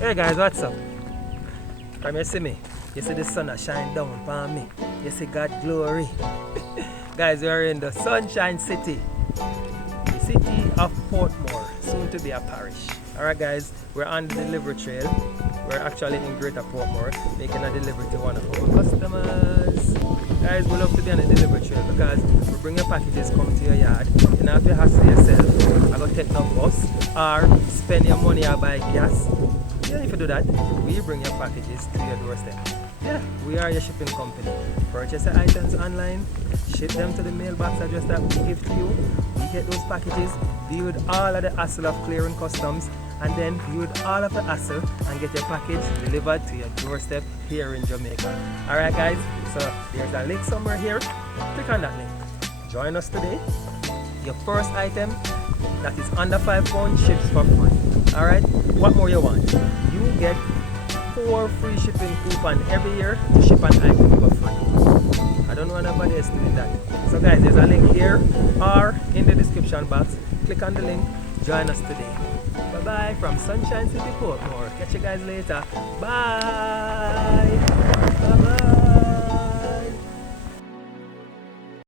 Hey guys, what's up? Come you see me. You see the sun a shine down upon me. You see God glory. Guys, we are in the Sunshine City. The city of Portmore, soon to be a parish. Alright guys, we're on the delivery trail. We're actually in Greater Portmore, making a delivery to one of our customers. Guys, we love to be on the delivery trail because we bring your packages come to your yard. You don't have to hassle yourself. I go take no bus or spend your money or buy gas. Yeah, if you do that, we bring your packages to your doorstep. Yeah, we are your shipping company. Purchase your items online, ship them to the mailbox address that we give to you. We get those packages, deal with all of the hassle of clearing customs, and then deal with all of the hassle and get your package delivered to your doorstep here in Jamaica. Alright guys, so there's a link somewhere here. Click on that link. Join us today. Your first item that is under £5 ships for free. Alright, what more you want? You get 4 free shipping coupons every year to ship an item for free. I don't know anybody else doing that. So guys, there's a link here or in the description box. Click on the link, join us today. Bye bye from Sunshine City, Portmore. Catch you guys later. Bye. Bye bye.